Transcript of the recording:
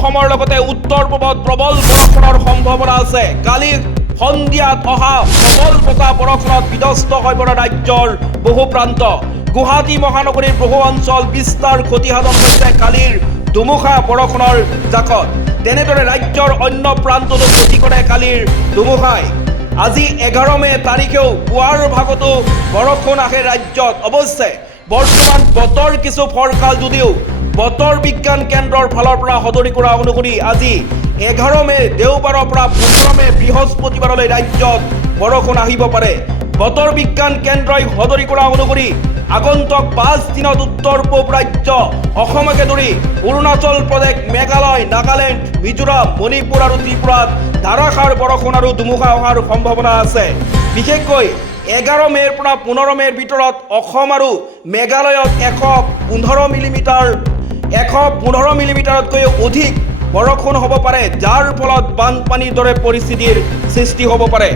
অসমৰ লগতে উত্তৰ পূবত প্ৰবল বৰষুণৰ সম্ভাৱনা আছে। কালি সন্ধিয়াত অহা প্ৰবল বতাহ বৰষুণত বিধ্বস্ত হৈ পৰা ৰাজ্যৰ বহু প্ৰান্ত। গুৱাহাটী মহানগৰীৰ বহু অঞ্চল বিস্তাৰ ক্ষতিসাধন হৈছে কালিৰ ধুমুহা বৰষুণৰ জাকত। তেনেদৰে ৰাজ্যৰ অন্য প্ৰান্ততো গতি কৰে কালিৰ ধুমুহাই। আজি 11 মে তাৰিখেও পুৱাৰ ভাগতো বৰষুণ আহে ৰাজ্যত। অৱশ্যে বৰ্তমান বতৰ কিছু ফৰকাল যদিও বতৰ বিজ্ঞান কেন্দ্ৰৰ ফালৰ পৰা সদৰি কৰা অনুসৰি আজি 11 মে দেওবাৰৰ পৰা 15 মে বৃহস্পতিবাৰলৈ ৰাজ্যত বৰষুণ আহিব পাৰে। বতৰ বিজ্ঞান কেন্দ্ৰই সদৰি কৰা অনুসৰি আগন্তুক 5 দিনত উত্তৰ পূব ৰাজ্য অসমকে ধৰি অৰুণাচল প্ৰদেশ, মেঘালয়, নাগালেণ্ড, মিজোৰাম, মণিপুৰ আৰু ত্ৰিপুৰাত ধাৰাসাৰ বৰষুণ আৰু ধুমুহা অহাৰ সম্ভাৱনা আছে। বিশেষকৈ 11 মেৰ পৰা 15 মেৰ ভিতৰত অসম আৰু মেঘালয়ত 115 মিলিমিটাৰতকৈও অধিক বৰষুণ হ'ব পাৰে, যাৰ ফলত বানপানীৰ দৰে পৰিস্থিতিৰ সৃষ্টি হ'ব পাৰে।